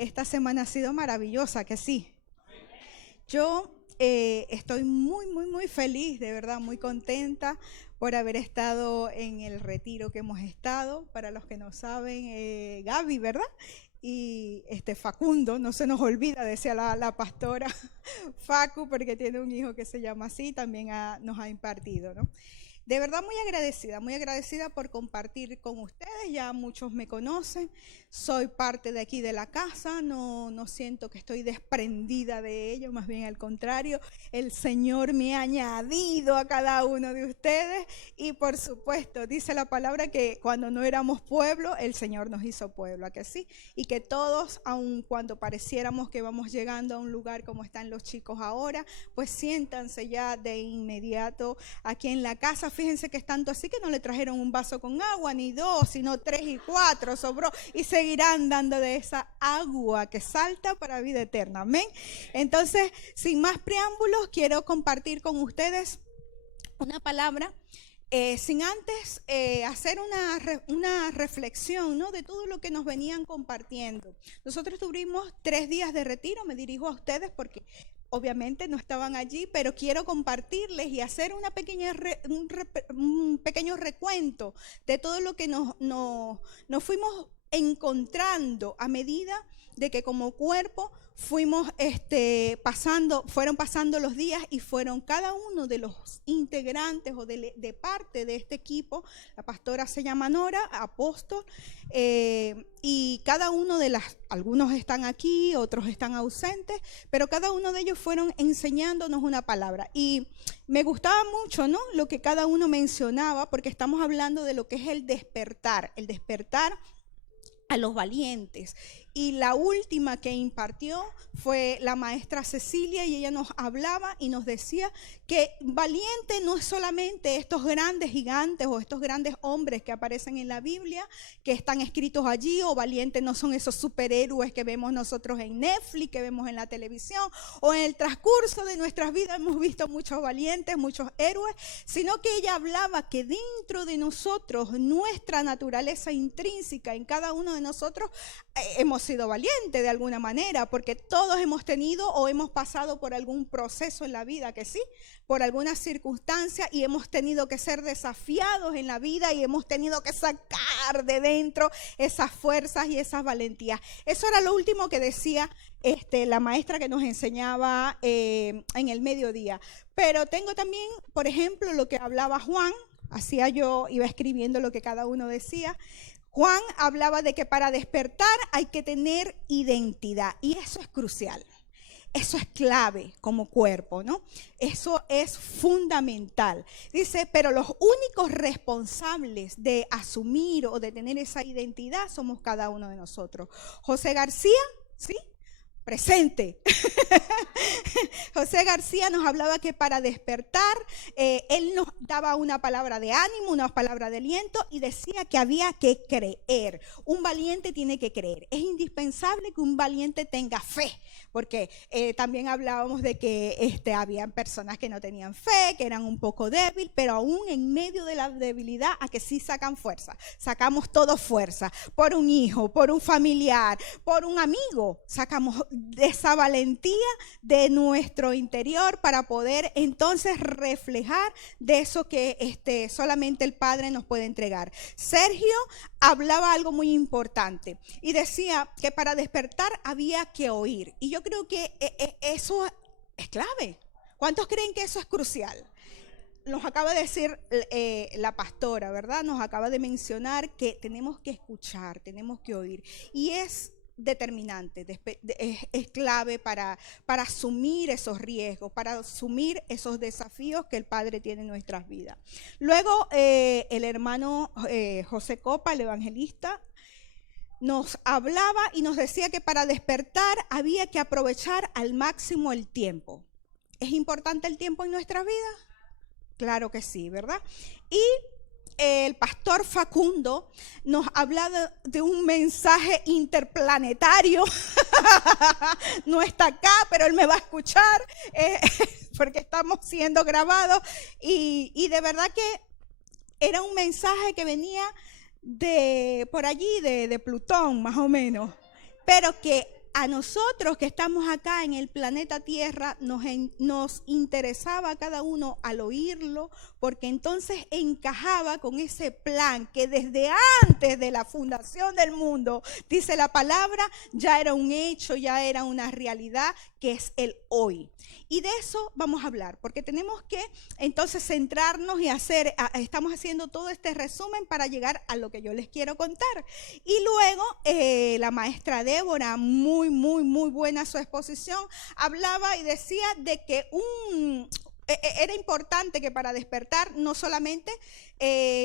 Esta semana ha sido maravillosa, que sí. Yo estoy muy feliz, de verdad, muy contenta por haber estado en el retiro que hemos estado. Para los que no saben, Gaby, ¿verdad? Y Facundo, no se nos olvida, decía la pastora Facu, porque tiene un hijo que se llama así, también nos ha impartido, ¿no? De verdad muy agradecida por compartir con ustedes, ya muchos me conocen, soy parte de aquí de la casa, no siento que estoy desprendida de ello, más bien al contrario, el Señor me ha añadido a cada uno de ustedes y por supuesto, dice la palabra que cuando no éramos pueblo, el Señor nos hizo pueblo, ¿a que sí? Y que todos, aun cuando pareciéramos que vamos llegando a un lugar como están los chicos ahora, pues siéntanse ya de inmediato aquí en la casa. Fíjense que es tanto así que no le trajeron un vaso con agua, ni dos, sino 3 y 4, sobró, y seguirán dando de esa agua que salta para vida eterna, amén. Entonces, sin más preámbulos, quiero compartir con ustedes una palabra, sin antes hacer una reflexión, ¿no?, de todo lo que nos venían compartiendo. Nosotros tuvimos 3 días de retiro, me dirijo a ustedes porque obviamente no estaban allí, pero quiero compartirles y hacer un pequeño recuento de todo lo que nos fuimos encontrando a medida de que como cuerpo fueron pasando los días y fueron cada uno de los integrantes o de parte de este equipo, la pastora se llama Nora, apóstol, y cada uno algunos están aquí, otros están ausentes, pero cada uno de ellos fueron enseñándonos una palabra. Y me gustaba mucho, ¿no?, lo que cada uno mencionaba, porque estamos hablando de lo que es el despertar a los valientes. Y la última que impartió fue la maestra Cecilia y ella nos hablaba y nos decía que valiente no es solamente estos grandes gigantes o estos grandes hombres que aparecen en la Biblia, que están escritos allí, o valientes no son esos superhéroes que vemos nosotros en Netflix, que vemos en la televisión, o en el transcurso de nuestras vidas hemos visto muchos valientes, muchos héroes, sino que ella hablaba que dentro de nosotros, nuestra naturaleza intrínseca en cada uno de nosotros, hemos sido valientes de alguna manera, porque todos hemos tenido o hemos pasado por algún proceso en la vida, que sí, por alguna circunstancia, y hemos tenido que ser desafiados en la vida y hemos tenido que sacar de dentro esas fuerzas y esas valentías. Eso era lo último que decía la maestra que nos enseñaba en el mediodía. Pero tengo también, por ejemplo, lo que hablaba Juan, iba escribiendo lo que cada uno decía. Juan hablaba de que para despertar hay que tener identidad y eso es crucial, eso es clave como cuerpo, ¿no? Eso es fundamental. Dice, pero los únicos responsables de asumir o de tener esa identidad somos cada uno de nosotros. José García, ¿sí?, presente. José García nos hablaba que para despertar, él nos daba una palabra de ánimo, una palabra de aliento y decía que había que creer. Un valiente tiene que creer. Es indispensable que un valiente tenga fe, porque también hablábamos de que habían personas que no tenían fe, que eran un poco débiles, pero aún en medio de la debilidad, a que sí sacan fuerza. Sacamos todo fuerza, por un hijo, por un familiar, por un amigo, sacamos de esa valentía de nuestro interior para poder entonces reflejar de eso que solamente el Padre nos puede entregar. Sergio hablaba algo muy importante y decía que para despertar había que oír, y yo creo que eso es clave. ¿Cuántos creen que eso es crucial? Nos acaba de decir la pastora, ¿verdad? Nos acaba de mencionar que tenemos que escuchar, tenemos que oír, y es determinante, es clave para asumir esos riesgos, para asumir esos desafíos que el Padre tiene en nuestras vidas. Luego el hermano José Copa, el evangelista, nos hablaba y nos decía que para despertar había que aprovechar al máximo el tiempo. ¿Es importante el tiempo en nuestras vidas? Claro que sí, ¿verdad? Y el pastor Facundo nos habla de un mensaje interplanetario. No está acá, pero él me va a escuchar porque estamos siendo grabados. Y de verdad que era un mensaje que venía por allí, de Plutón, más o menos. Pero que a nosotros que estamos acá en el planeta Tierra nos interesaba a cada uno al oírlo, porque entonces encajaba con ese plan que desde antes de la fundación del mundo, dice la palabra, ya era un hecho, ya era una realidad, que es el hoy. Y de eso vamos a hablar, porque tenemos que entonces centrarnos y estamos haciendo todo este resumen para llegar a lo que yo les quiero contar. Y luego la maestra Débora, muy buena su exposición, hablaba y decía de que era importante que para despertar no solamente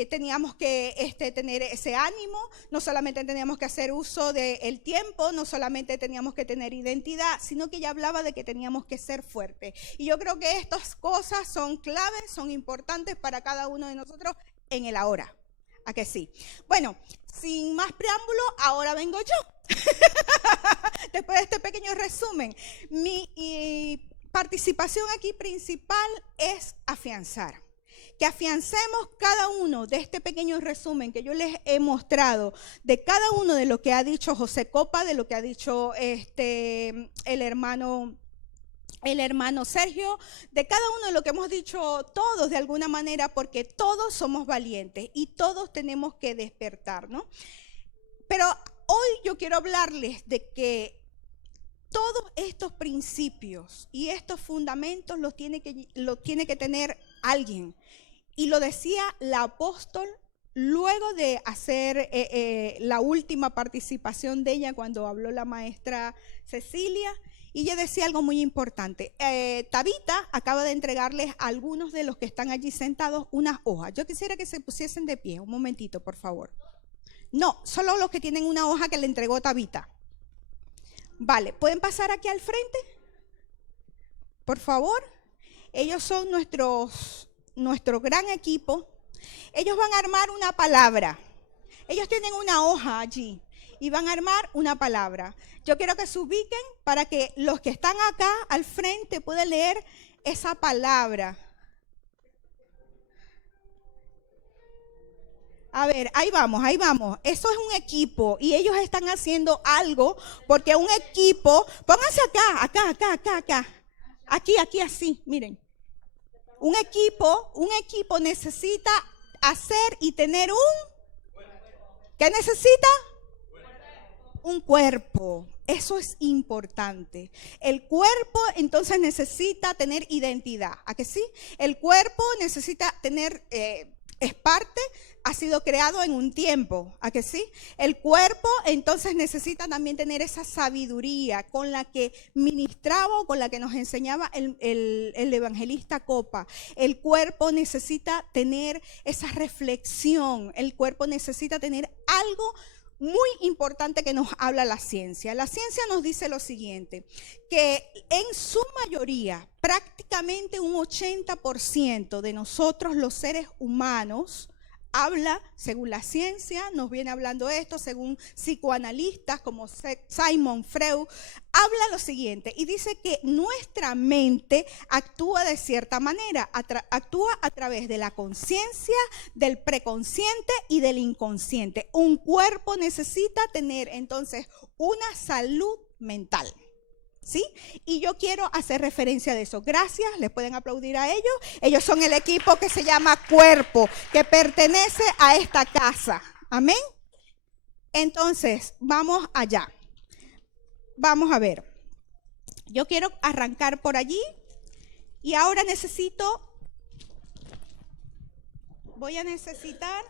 teníamos que tener ese ánimo, no solamente teníamos que hacer uso del tiempo, no solamente teníamos que tener identidad, sino que ella hablaba de que teníamos que ser fuertes. Y yo creo que estas cosas son claves, son importantes para cada uno de nosotros en el ahora. ¿A que sí? Bueno, sin más preámbulo, ahora vengo yo. Después de este pequeño resumen, mi participación aquí principal es afianzar. Que afiancemos cada uno de este pequeño resumen que yo les he mostrado, de cada uno de lo que ha dicho José Copa, de lo que ha dicho el hermano Sergio, de cada uno de lo que hemos dicho todos de alguna manera, porque todos somos valientes y todos tenemos que despertar, ¿no? Pero hoy yo quiero hablarles de que todos estos principios y estos fundamentos los tiene que tener alguien. Y lo decía la apóstol luego de hacer la última participación de ella cuando habló la maestra Cecilia. Y ella decía algo muy importante. Tabita acaba de entregarles a algunos de los que están allí sentados unas hojas. Yo quisiera que se pusiesen de pie, un momentito, por favor. No, solo los que tienen una hoja que le entregó Tabita. Vale, ¿pueden pasar aquí al frente? Por favor. Ellos son nuestro gran equipo. Ellos van a armar una palabra. Ellos tienen una hoja allí y van a armar una palabra. Yo quiero que se ubiquen para que los que están acá al frente puedan leer esa palabra. A ver, ahí vamos, ahí vamos. Eso es un equipo y ellos están haciendo algo porque un equipo, pónganse acá. Aquí, así, miren. Un equipo necesita hacer y tener ¿qué necesita? Un cuerpo. Eso es importante. El cuerpo entonces necesita tener identidad. ¿A que sí? El cuerpo necesita tener, es parte, ha sido creado en un tiempo. ¿A que sí? El cuerpo entonces necesita también tener esa sabiduría con la que ministraba o con la que nos enseñaba el evangelista Copa. El cuerpo necesita tener esa reflexión. El cuerpo necesita tener algo muy importante que nos habla la ciencia. La ciencia nos dice lo siguiente, que en su mayoría, prácticamente un 80% de nosotros los seres humanos, habla, según la ciencia, nos viene hablando esto, según psicoanalistas como Sigmund Freud, habla lo siguiente y dice que nuestra mente actúa de cierta manera, actúa a través de la conciencia, del preconsciente y del inconsciente. Un cuerpo necesita tener entonces una salud mental. ¿Sí? Y yo quiero hacer referencia de eso. Gracias, les pueden aplaudir a ellos. Ellos son el equipo que se llama Cuerpo, que pertenece a esta casa. Amén. Entonces, vamos allá. Vamos a ver. Yo quiero arrancar por allí y ahora voy a necesitar.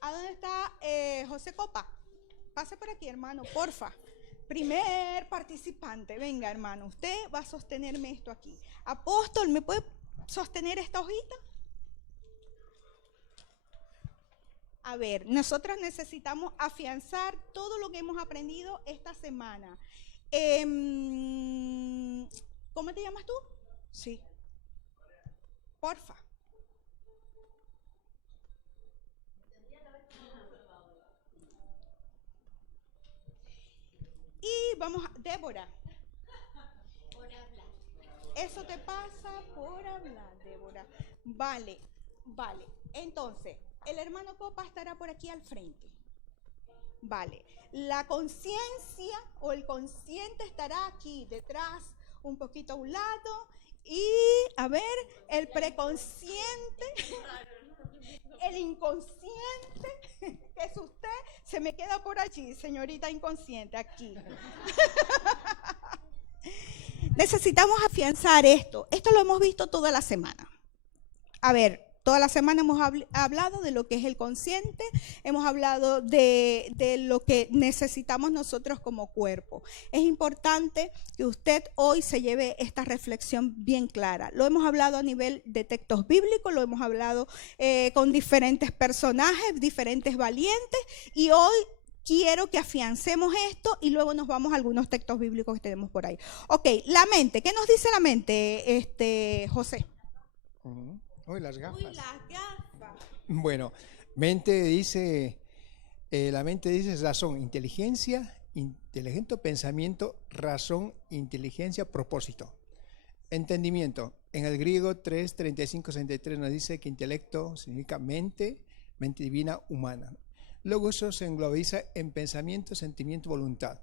¿A dónde está José Copa? Pase por aquí, hermano, porfa. Primer participante, venga hermano, usted va a sostenerme esto aquí. Apóstol, ¿me puede sostener esta hojita? A ver, nosotros necesitamos afianzar todo lo que hemos aprendido esta semana. ¿Cómo te llamas tú? Sí. Porfa. Y vamos a, Débora. Por hablar. Eso te pasa por hablar, Débora. Vale. Entonces, el hermano Copa estará por aquí al frente. Vale. La conciencia o el consciente estará aquí detrás, un poquito a un lado. Y, a ver, el preconsciente, el inconsciente, que es usted, se me queda por allí, señorita inconsciente, aquí. Necesitamos afianzar esto. Esto lo hemos visto toda la semana. A ver, toda la semana hemos hablado de lo que es el consciente, hemos hablado de lo que necesitamos nosotros como cuerpo. Es importante que usted hoy se lleve esta reflexión bien clara. Lo hemos hablado a nivel de textos bíblicos, lo hemos hablado con diferentes personajes, diferentes valientes, y hoy quiero que afiancemos esto y luego nos vamos a algunos textos bíblicos que tenemos por ahí. Ok, la mente. ¿Qué nos dice la mente, José? Uy, las gafas. Uy, las gafas. Bueno, mente dice, la mente dice razón, inteligencia, inteligente pensamiento, razón, inteligencia, propósito. Entendimiento. En el griego 3:35-63 nos dice que intelecto significa mente, mente divina, humana. Luego eso se englobaliza en pensamiento, sentimiento, voluntad.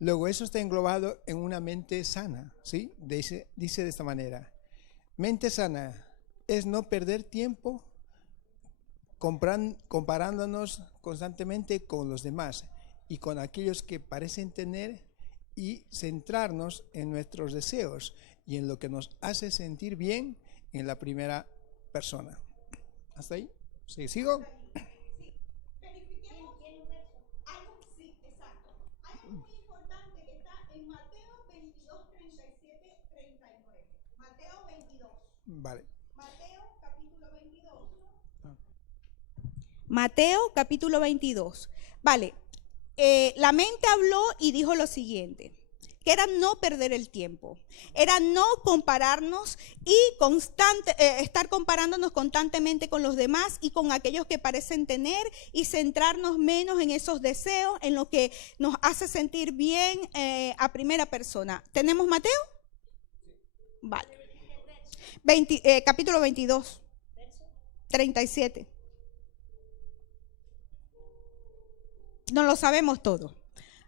Luego eso está englobado en una mente sana, ¿sí? Dice de esta manera: mente sana es no perder tiempo comparándonos constantemente con los demás y con aquellos que parecen tener, y centrarnos en nuestros deseos y en lo que nos hace sentir bien en la primera persona. ¿Hasta ahí? ¿Sí? ¿Sigo? Vale. Mateo capítulo 22. Vale, la mente habló y dijo lo siguiente, que era no perder el tiempo, era no compararnos y estar comparándonos constantemente con los demás y con aquellos que parecen tener, y centrarnos menos en esos deseos, en lo que nos hace sentir bien a primera persona. ¿Tenemos Mateo? Vale. Capítulo 22, 37. No lo sabemos todo.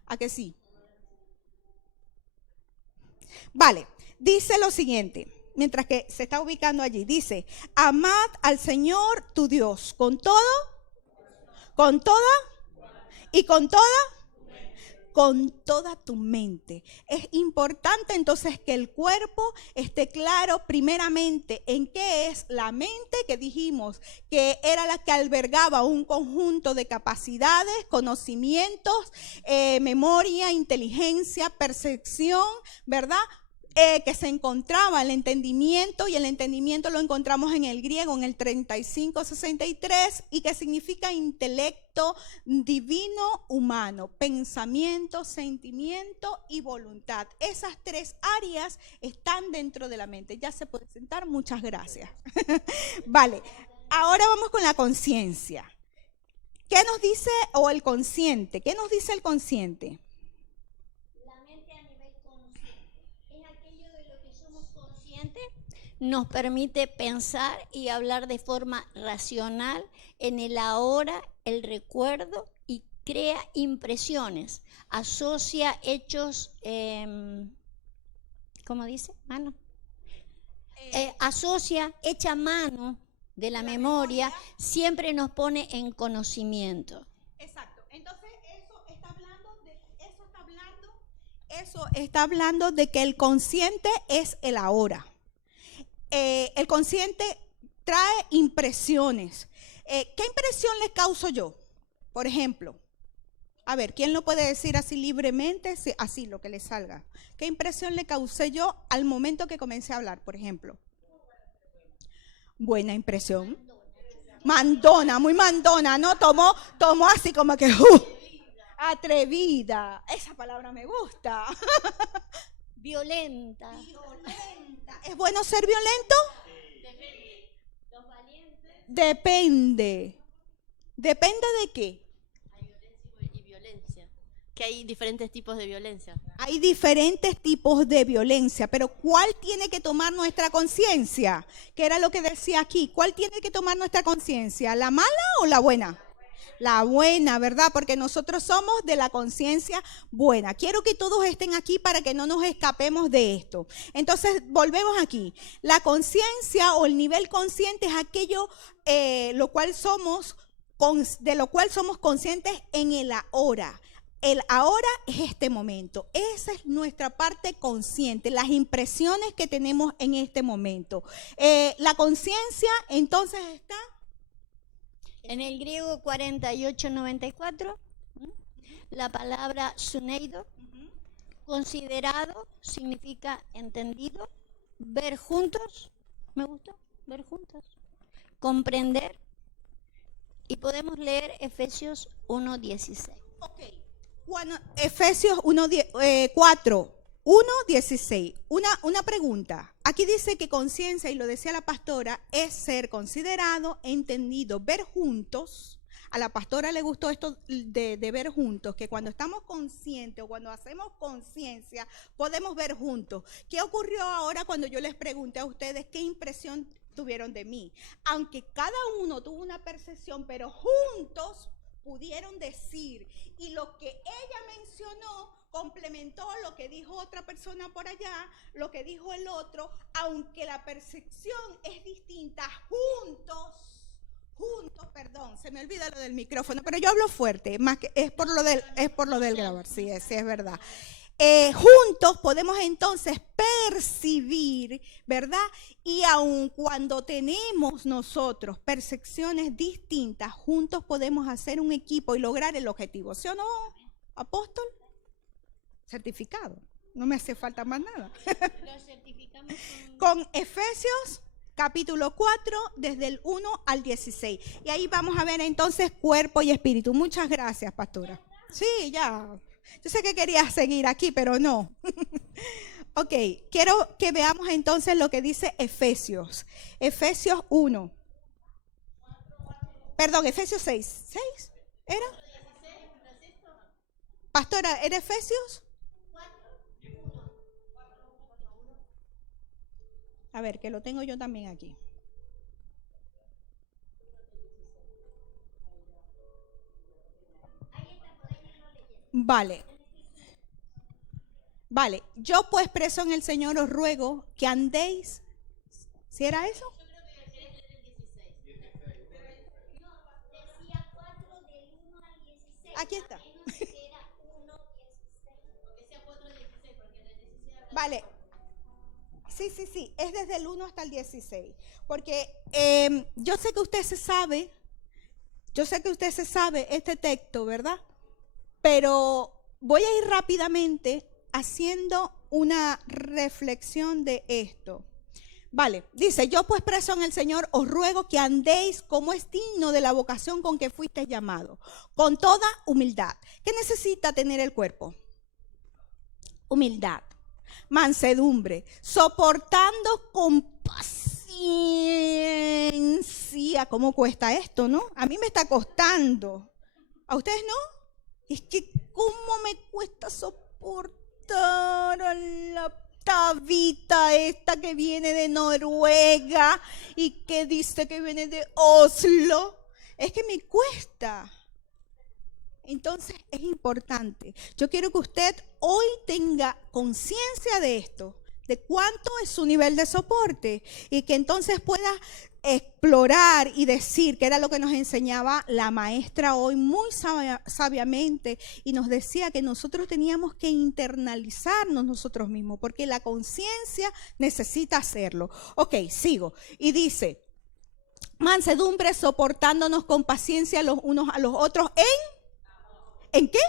¿A que sí? Vale, dice lo siguiente, mientras que se está ubicando allí, dice: amad al Señor tu Dios con todo, con toda y con toda tu mente. Es importante entonces que el cuerpo esté claro primeramente en qué es la mente, que dijimos que era la que albergaba un conjunto de capacidades, conocimientos, memoria, inteligencia, percepción, ¿verdad? Que se encontraba el entendimiento, y el entendimiento lo encontramos en el griego en el 35-63, y que significa intelecto divino humano, pensamiento, sentimiento y voluntad. Esas tres áreas están dentro de la mente. Ya se puede sentar, muchas gracias. Vale, ahora vamos con la conciencia. ¿Qué nos dice, o el consciente? ¿Qué nos dice el consciente? Nos permite pensar y hablar de forma racional en el ahora, el recuerdo, y crea impresiones, asocia hechos, ¿cómo dice? Mano. Asocia, echa mano de la memoria, siempre nos pone en conocimiento. Exacto. Entonces eso está hablando de que el consciente es el ahora. El consciente trae impresiones. ¿Qué impresión le causo yo? Por ejemplo, a ver, ¿quién lo puede decir así libremente? Así, lo que le salga. ¿Qué impresión le causé yo al momento que comencé a hablar, por ejemplo? Buena impresión. Mandona, muy mandona, ¿no? Tomó así como que atrevida. Esa palabra me gusta. Violenta. ¿Es bueno ser violento? Depende. Los valientes. Depende. ¿Depende de qué? Hay violencia y violencia. Que hay diferentes tipos de violencia. Hay diferentes tipos de violencia, pero ¿cuál tiene que tomar nuestra conciencia? Que era lo que decía aquí. ¿Cuál tiene que tomar nuestra conciencia? ¿La mala o la buena? La buena, ¿verdad? Porque nosotros somos de la conciencia buena. Quiero que todos estén aquí para que no nos escapemos de esto. Entonces, volvemos aquí. La conciencia o el nivel consciente es aquello de lo cual somos conscientes en el ahora. El ahora es este momento. Esa es nuestra parte consciente, las impresiones que tenemos en este momento. La conciencia entonces está En el griego 4894, la palabra suneido, considerado, significa entendido, ver juntos, me gusta, ver juntos, comprender, y podemos leer Efesios 1:16. Ok. Efesios 4, 1:16. Una pregunta. Aquí dice que conciencia, y lo decía la pastora, es ser considerado, entendido, ver juntos. A la pastora le gustó esto de ver juntos, que cuando estamos conscientes o cuando hacemos conciencia, podemos ver juntos. ¿Qué ocurrió ahora cuando yo les pregunté a ustedes qué impresión tuvieron de mí? Aunque cada uno tuvo una percepción, pero juntos pudieron decir, y lo que ella mencionó complementó lo que dijo otra persona por allá, lo que dijo el otro, aunque la percepción es distinta, perdón, se me olvida lo del micrófono, pero yo hablo fuerte, más que es por lo del grabar, sí, es verdad. Juntos podemos entonces percibir, ¿verdad? Y aun cuando tenemos nosotros percepciones distintas, juntos podemos hacer un equipo y lograr el objetivo. ¿Sí o no, apóstol? Certificado. No me hace falta más nada. Lo certificamos Con Efesios capítulo 4, desde el 1 al 16. Y ahí vamos a ver entonces cuerpo y espíritu. Muchas gracias, pastora. Sí, ya. Yo sé que quería seguir aquí, pero no. Ok, quiero que veamos entonces lo que dice Efesios. Efesios 1. Perdón, Efesios 6. ¿6? ¿Era? Pastora, ¿era Efesios? A ver, que lo tengo yo también aquí. Vale. Vale. Yo pues preso en el Señor os ruego que andéis. ¿Sí era eso? Aquí está. Vale. Sí, es desde el 1 hasta el 16. Porque yo sé que usted se sabe este texto, ¿verdad? Pero voy a ir rápidamente haciendo una reflexión de esto. Vale, dice, yo pues preso en el Señor os ruego que andéis como es digno de la vocación con que fuisteis llamados, con toda humildad. ¿Qué necesita tener el cuerpo? Humildad, mansedumbre, soportando con paciencia. ¿Cómo cuesta esto, no? A mí me está costando. ¿A ustedes no? Es que cómo me cuesta soportar a la Tabita esta que viene de Noruega y que dice que viene de Oslo. Es que me cuesta. Entonces es importante. Yo quiero que usted hoy tenga conciencia de esto, de cuánto es su nivel de soporte y que entonces pueda explorar y decir, que era lo que nos enseñaba la maestra hoy muy sabiamente, y nos decía que nosotros teníamos que internalizarnos nosotros mismos, porque la conciencia necesita hacerlo. Ok, sigo. Y dice, mansedumbre, soportándonos con paciencia los unos a los otros ¿en qué?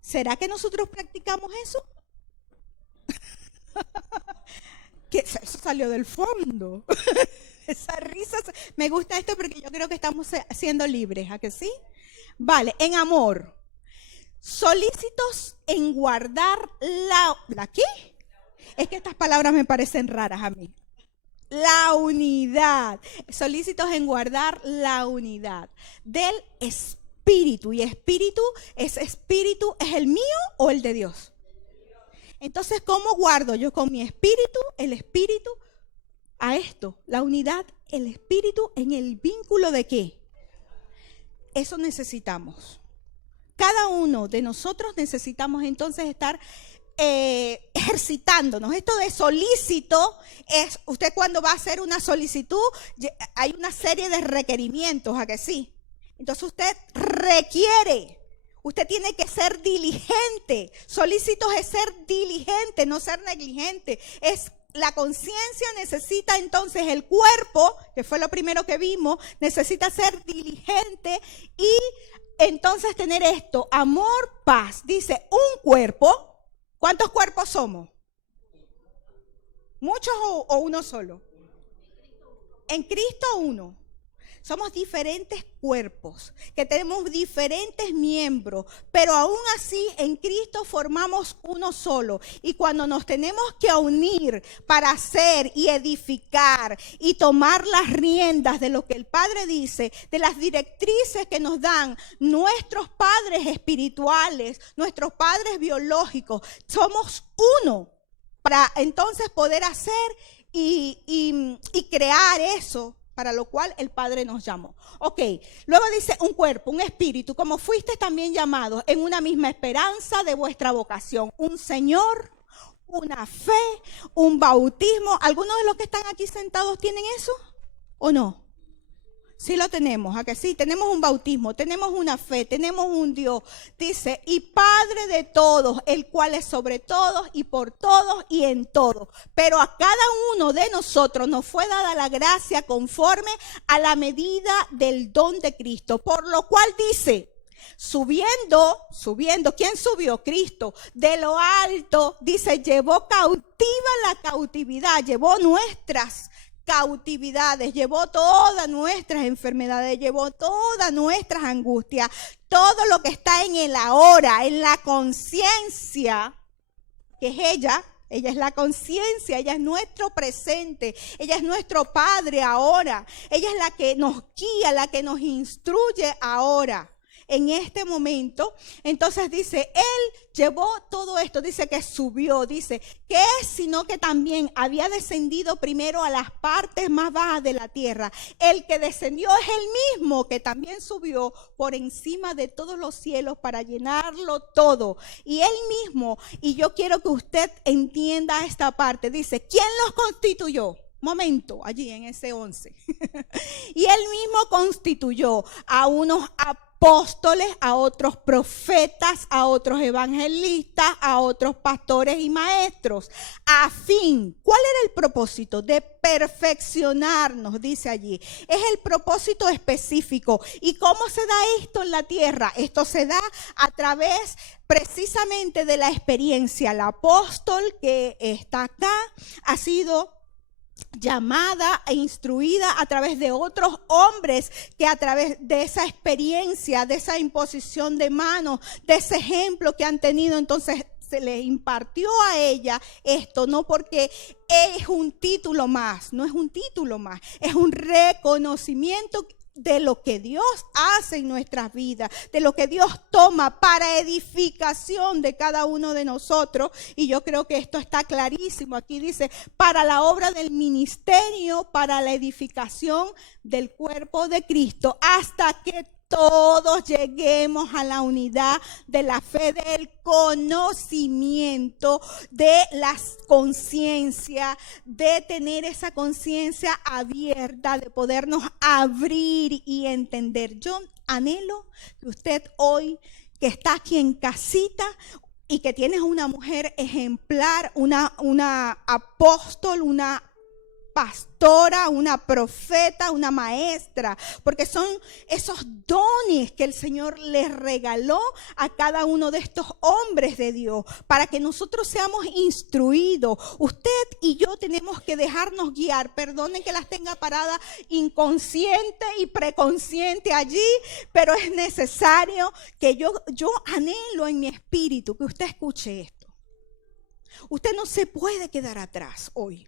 ¿Será que nosotros practicamos eso? Que eso salió del fondo. Esa risa. Me gusta esto porque yo creo que estamos siendo libres, ¿a que sí? Vale, en amor. Solícitos en guardar ¿la qué? Es que estas palabras me parecen raras a mí. La unidad. Solícitos en guardar la unidad del espíritu. ¿Y espíritu es el mío o el de Dios? Entonces, ¿cómo guardo yo con mi espíritu, el espíritu, a esto? La unidad, el espíritu, en el vínculo de ¿qué? Eso necesitamos. Cada uno de nosotros necesitamos entonces estar ejercitándonos. Esto de solícito es, usted cuando va a hacer una solicitud, hay una serie de requerimientos, ¿a que sí? Entonces usted requiere, usted tiene que ser diligente. Solícitos es ser diligente, no ser negligente. Es la conciencia necesita entonces el cuerpo, que fue lo primero que vimos, necesita ser diligente y entonces tener esto, amor, paz. Dice, un cuerpo. ¿Cuántos cuerpos somos? ¿Muchos o uno solo? En Cristo uno. Somos diferentes cuerpos, que tenemos diferentes miembros, pero aún así en Cristo formamos uno solo. Y cuando nos tenemos que unir para hacer y edificar y tomar las riendas de lo que el Padre dice, de las directrices que nos dan nuestros padres espirituales, nuestros padres biológicos, somos uno para entonces poder hacer y crear eso para lo cual el Padre nos llamó. Ok, luego dice un cuerpo, un espíritu, como fuisteis también llamados en una misma esperanza de vuestra vocación. Un Señor, una fe, un bautismo. ¿Algunos de los que están aquí sentados tienen eso o no? Sí lo tenemos, ¿a que sí? Tenemos un bautismo, tenemos una fe, tenemos un Dios. Dice, y Padre de todos, el cual es sobre todos y por todos y en todos. Pero a cada uno de nosotros nos fue dada la gracia conforme a la medida del don de Cristo. Por lo cual dice, subiendo, ¿quién subió? Cristo. De lo alto, dice, llevó cautiva la cautividad, llevó nuestras cautividades, llevó todas nuestras enfermedades, llevó todas nuestras angustias, todo lo que está en el ahora, en la conciencia, que es ella es la conciencia, ella es nuestro presente, ella es nuestro Padre ahora, ella es la que nos guía, la que nos instruye ahora. En este momento, entonces dice, Él llevó todo esto, dice que subió, dice, ¿qué es? Sino que también había descendido primero a las partes más bajas de la tierra. El que descendió es el mismo que también subió por encima de todos los cielos para llenarlo todo. Y Él mismo, y yo quiero que usted entienda esta parte, dice, ¿quién los constituyó? Momento, allí en ese 11. Y Él mismo constituyó a unos apóstoles, a otros profetas, a otros evangelistas, a otros pastores y maestros, a fin, ¿cuál era el propósito? De perfeccionarnos, dice allí. Es el propósito específico. ¿Y cómo se da esto en la tierra? Esto se da a través precisamente de la experiencia. El apóstol que está acá ha sido llamada e instruida a través de otros hombres que a través de esa experiencia, de esa imposición de manos, de ese ejemplo que han tenido, entonces se les impartió a ella esto, no porque es un título más, no es un título más, es un reconocimiento de lo que Dios hace en nuestras vidas, de lo que Dios toma para edificación de cada uno de nosotros. Y yo creo que esto está clarísimo. Aquí dice, para la obra del ministerio, para la edificación del cuerpo de Cristo, hasta que todos lleguemos a la unidad de la fe, del conocimiento, de la conciencia, de tener esa conciencia abierta, de podernos abrir y entender. Yo anhelo que usted hoy, que está aquí en casita, y que tienes una mujer ejemplar, una apóstol, una pastora, una profeta, una maestra, porque son esos dones que el Señor les regaló a cada uno de estos hombres de Dios, para que nosotros seamos instruidos. Usted y yo tenemos que dejarnos guiar. Perdonen que las tenga paradas inconsciente y preconsciente allí, pero es necesario que yo anhelo en mi espíritu que usted escuche esto. Usted no se puede quedar atrás hoy.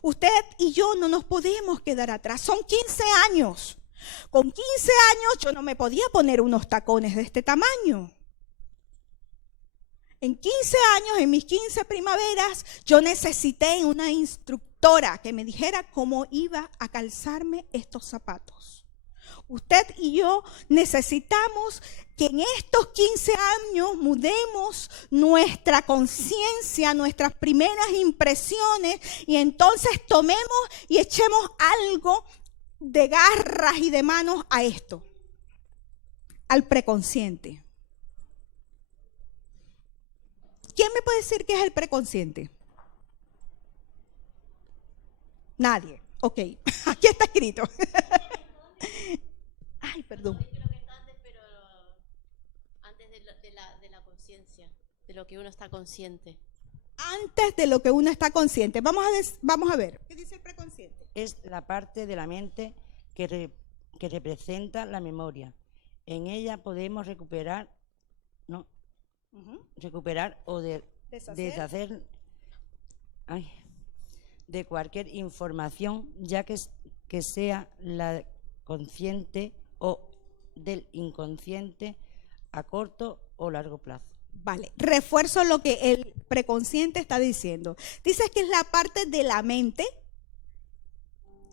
Usted y yo no nos podemos quedar atrás. Son 15 años. Con 15 años yo no me podía poner unos tacones de este tamaño. En 15 años, en mis 15 primaveras, yo necesité una instructora que me dijera cómo iba a calzarme estos zapatos. Usted y yo necesitamos que en estos 15 años mudemos nuestra conciencia, nuestras primeras impresiones, y entonces tomemos y echemos algo de garras y de manos a esto, al preconsciente. ¿Quién me puede decir qué es el preconsciente? Nadie. Ok, aquí está escrito. Ay, perdón. Creo que está antes, pero antes de la conciencia, de lo que uno está consciente. Antes de lo que uno está consciente. Vamos a ver. ¿Qué dice el preconsciente? Es la parte de la mente que representa la memoria. En ella podemos recuperar, ¿no? Recuperar o deshacer de cualquier información, ya que sea la consciente o del inconsciente a corto o largo plazo. Vale, refuerzo lo que el preconsciente está diciendo. Dice que es la parte de la mente.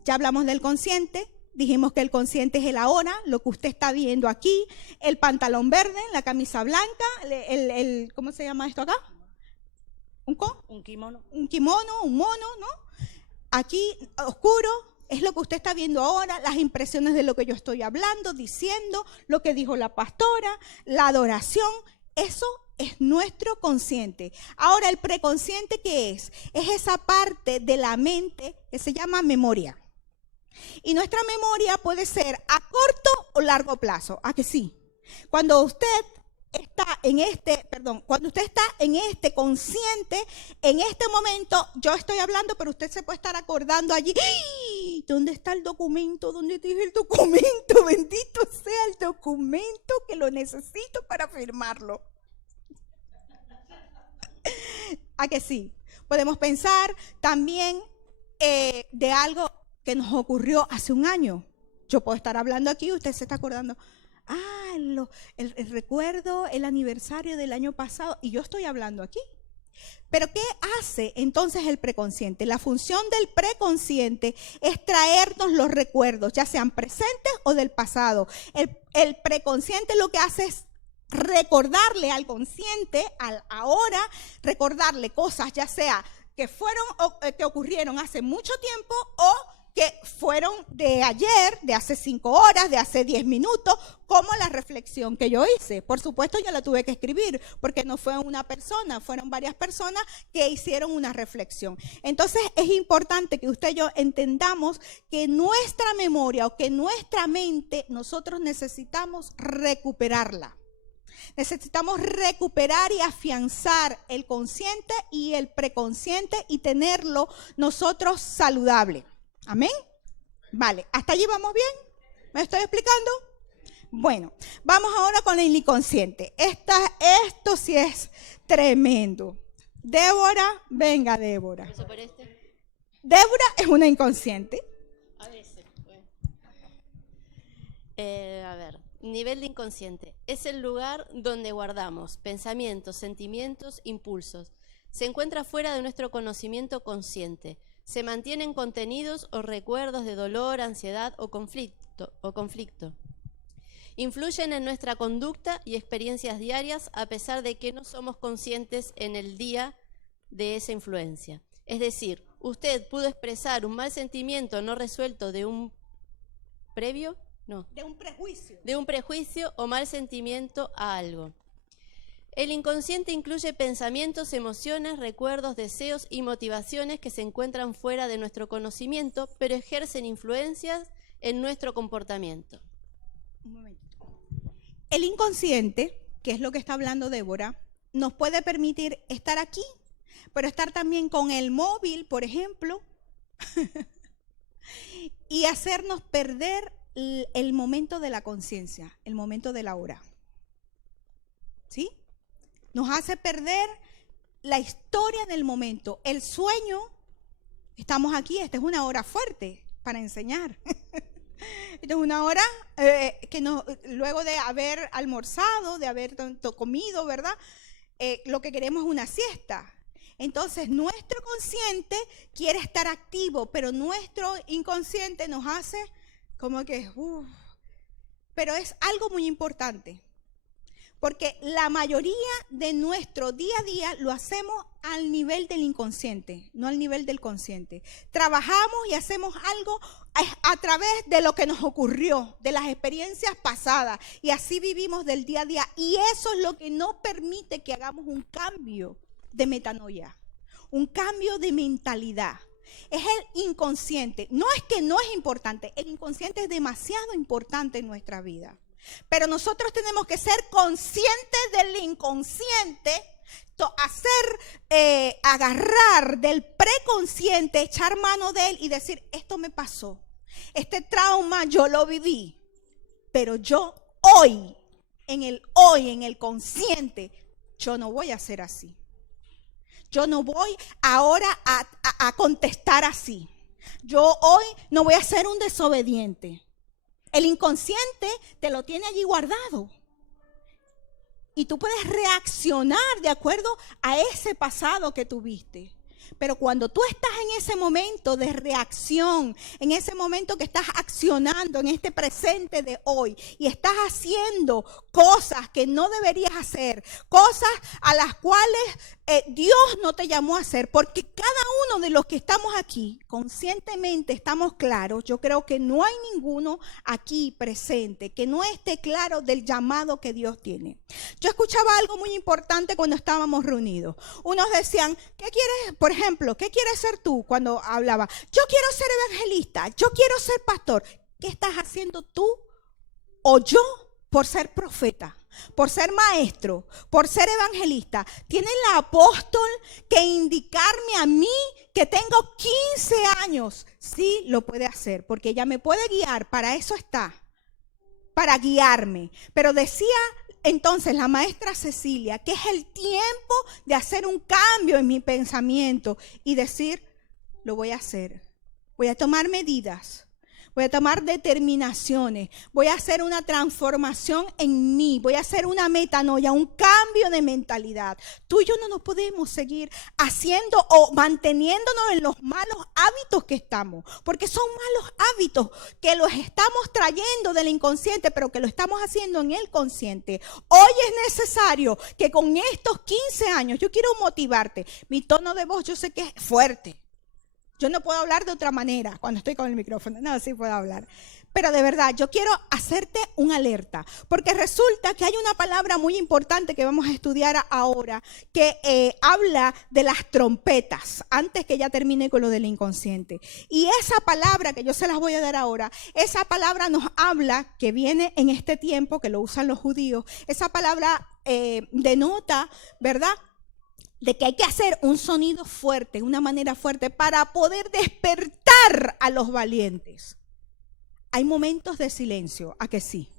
Ya hablamos del consciente. Dijimos que el consciente es el ahora, lo que usted está viendo aquí, el pantalón verde, la camisa blanca, ¿cómo se llama esto acá? Un kimono. Un kimono, un mono, ¿no? Aquí, oscuro, es lo que usted está viendo ahora, las impresiones de lo que yo estoy hablando, diciendo, lo que dijo la pastora, la adoración, eso es nuestro consciente. Ahora, el preconsciente, ¿qué es? Es esa parte de la mente que se llama memoria. Y nuestra memoria puede ser a corto o largo plazo. ¿A que sí? Cuando usted está en este consciente, en este momento, yo estoy hablando, pero usted se puede estar acordando allí. ¡Ay! ¿Dónde está el documento? ¿Dónde dije el documento? Bendito sea el documento que lo necesito para firmarlo. ¿A que sí? Podemos pensar también de algo que nos ocurrió hace un año. Yo puedo estar hablando aquí y usted se está acordando. El recuerdo, el aniversario del año pasado, y yo estoy hablando aquí. Pero ¿qué hace entonces el preconsciente? La función del preconsciente es traernos los recuerdos, ya sean presentes o del pasado. El preconsciente lo que hace es recordarle al consciente, al ahora, recordarle cosas, ya sea que que ocurrieron hace mucho tiempo o que fueron de ayer, de hace 5 horas, de hace 10 minutos, como la reflexión que yo hice. Por supuesto, yo la tuve que escribir, porque no fue una persona, fueron varias personas que hicieron una reflexión. Entonces, es importante que usted y yo entendamos que nuestra memoria o que nuestra mente, nosotros necesitamos recuperarla. Necesitamos recuperar y afianzar el consciente y el preconsciente y tenerlo nosotros saludable. ¿Amén? Vale, ¿hasta allí vamos bien? ¿Me estoy explicando? Bueno, vamos ahora con el inconsciente. Esto sí es tremendo. Débora, venga Débora. Débora es una inconsciente. A veces, bueno. A ver, nivel de inconsciente. Es el lugar donde guardamos pensamientos, sentimientos, impulsos. Se encuentra fuera de nuestro conocimiento consciente. Se mantienen contenidos o recuerdos de dolor, ansiedad o conflicto. Influyen en nuestra conducta y experiencias diarias a pesar de que no somos conscientes en el día de esa influencia. Es decir, usted pudo expresar un mal sentimiento no resuelto de un prejuicio o mal sentimiento a algo. El inconsciente incluye pensamientos, emociones, recuerdos, deseos y motivaciones que se encuentran fuera de nuestro conocimiento, pero ejercen influencias en nuestro comportamiento. Un momentito. El inconsciente, que es lo que está hablando Débora, nos puede permitir estar aquí, pero estar también con el móvil, por ejemplo, y hacernos perder el momento de la conciencia, el momento de la hora. ¿Sí? Nos hace perder la historia del momento. El sueño, estamos aquí, esta es una hora fuerte para enseñar. Esta es una hora luego de haber almorzado, de haber comido, ¿verdad? Lo que queremos es una siesta. Entonces, nuestro consciente quiere estar activo, pero nuestro inconsciente nos hace como que, pero es algo muy importante. Porque la mayoría de nuestro día a día lo hacemos al nivel del inconsciente, no al nivel del consciente. Trabajamos y hacemos algo a través de lo que nos ocurrió, de las experiencias pasadas, y así vivimos del día a día. Y eso es lo que no permite que hagamos un cambio de metanoia, un cambio de mentalidad. Es el inconsciente. No es que no es importante, el inconsciente es demasiado importante en nuestra vida. Pero nosotros tenemos que ser conscientes del inconsciente, agarrar del preconsciente, echar mano de él y decir, esto me pasó, este trauma yo lo viví, pero yo hoy, en el consciente, yo no voy a ser así. Yo no voy ahora a contestar así. Yo hoy no voy a ser un desobediente. El inconsciente te lo tiene allí guardado. Y tú puedes reaccionar de acuerdo a ese pasado que tuviste. Pero cuando tú estás en ese momento de reacción, en ese momento que estás accionando en este presente de hoy y estás haciendo cosas que no deberías hacer, cosas a las cuales Dios no te llamó a hacer, porque cada uno de los que estamos aquí conscientemente estamos claros. Yo creo que no hay ninguno aquí presente que no esté claro del llamado que Dios tiene. Yo escuchaba algo muy importante cuando estábamos reunidos. Unos decían, ¿qué quieres? Por ejemplo, ¿qué quieres ser tú? Cuando hablaba, yo quiero ser evangelista, yo quiero ser pastor. ¿Qué estás haciendo tú o yo por ser profeta, por ser maestro, por ser evangelista? ¿Tiene el apóstol que indicarme a mí que tengo 15 años? Sí, lo puede hacer, porque ella me puede guiar, para eso está, para guiarme. Pero decía entonces la maestra Cecilia que es el tiempo de hacer un cambio en mi pensamiento y decir, lo voy a hacer, voy a tomar medidas. Voy a tomar determinaciones, voy a hacer una transformación en mí, voy a hacer una metanoia, un cambio de mentalidad. Tú y yo no nos podemos seguir haciendo o manteniéndonos en los malos hábitos que estamos, porque son malos hábitos que los estamos trayendo del inconsciente, pero que lo estamos haciendo en el consciente. Hoy es necesario que con estos 15 años, yo quiero motivarte, mi tono de voz yo sé que es fuerte. Yo no puedo hablar de otra manera cuando estoy con el micrófono. No, sí puedo hablar. Pero de verdad, yo quiero hacerte una alerta. Porque resulta que hay una palabra muy importante que vamos a estudiar ahora que habla de las trompetas. Antes que ya termine con lo del inconsciente. Y esa palabra que yo se las voy a dar ahora, esa palabra nos habla, que viene en este tiempo, que lo usan los judíos. Esa palabra denota, ¿verdad?, de que hay que hacer un sonido fuerte, una manera fuerte para poder despertar a los valientes. Hay momentos de silencio, ¿a que sí?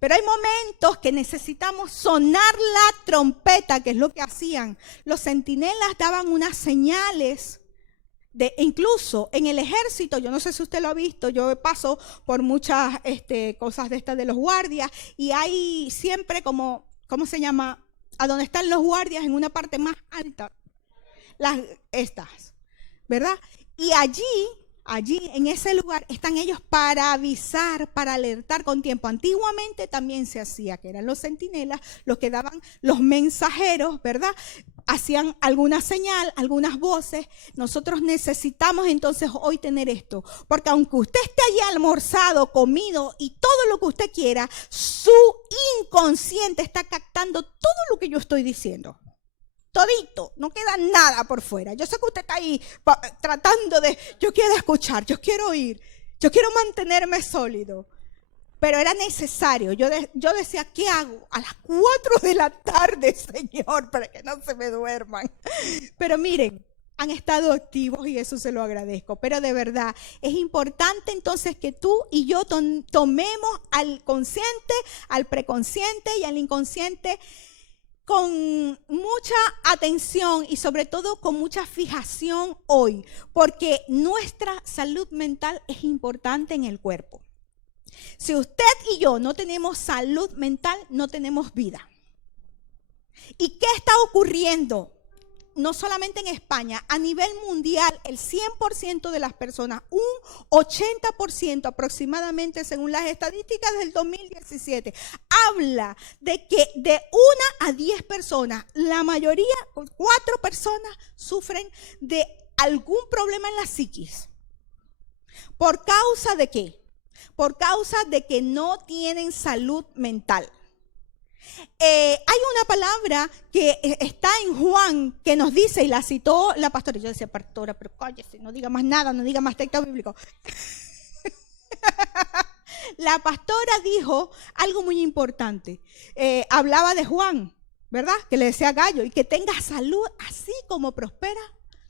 Pero hay momentos que necesitamos sonar la trompeta, que es lo que hacían. Los centinelas daban unas señales, incluso en el ejército, yo no sé si usted lo ha visto, yo paso por muchas cosas de estas de los guardias, y hay siempre como, ¿cómo se llama?, a donde están los guardias en una parte más alta, estas, ¿verdad? Y allí en ese lugar están ellos para avisar, para alertar con tiempo. Antiguamente también se hacía, que eran los centinelas los que daban los mensajeros, ¿verdad? Hacían alguna señal, algunas voces. Nosotros necesitamos entonces hoy tener esto, porque aunque usted esté allí almorzado, comido y todo lo que usted quiera, su inconsciente está captando todo lo que yo estoy diciendo. Todito, no queda nada por fuera. Yo sé que usted está ahí tratando de, yo quiero escuchar, yo quiero oír, yo quiero mantenerme sólido. Pero era necesario. Yo decía, ¿qué hago? A las 4 de la tarde, Señor, para que no se me duerman. Pero miren, han estado activos y eso se lo agradezco. Pero de verdad, es importante entonces que tú y yo tomemos al consciente, al preconsciente y al inconsciente con mucha atención y sobre todo con mucha fijación hoy, porque nuestra salud mental es importante en el cuerpo. Si usted y yo no tenemos salud mental, no tenemos vida. ¿Y qué está ocurriendo no solamente en España, a nivel mundial, el 100% de las personas, un 80% aproximadamente, según las estadísticas del 2017, habla de que de 1 a 10 personas, la mayoría, 4 personas, sufren de algún problema en la psiquis. ¿Por causa de qué? Por causa de que no tienen salud mental. Hay una palabra que está en Juan que nos dice, y la citó la pastora. Yo decía, pastora, pero cállese, no diga más nada, no diga más texto bíblico. La pastora dijo algo muy importante. Hablaba de Juan, ¿verdad? Que le decía a Gallo, y que tengas salud así como prospera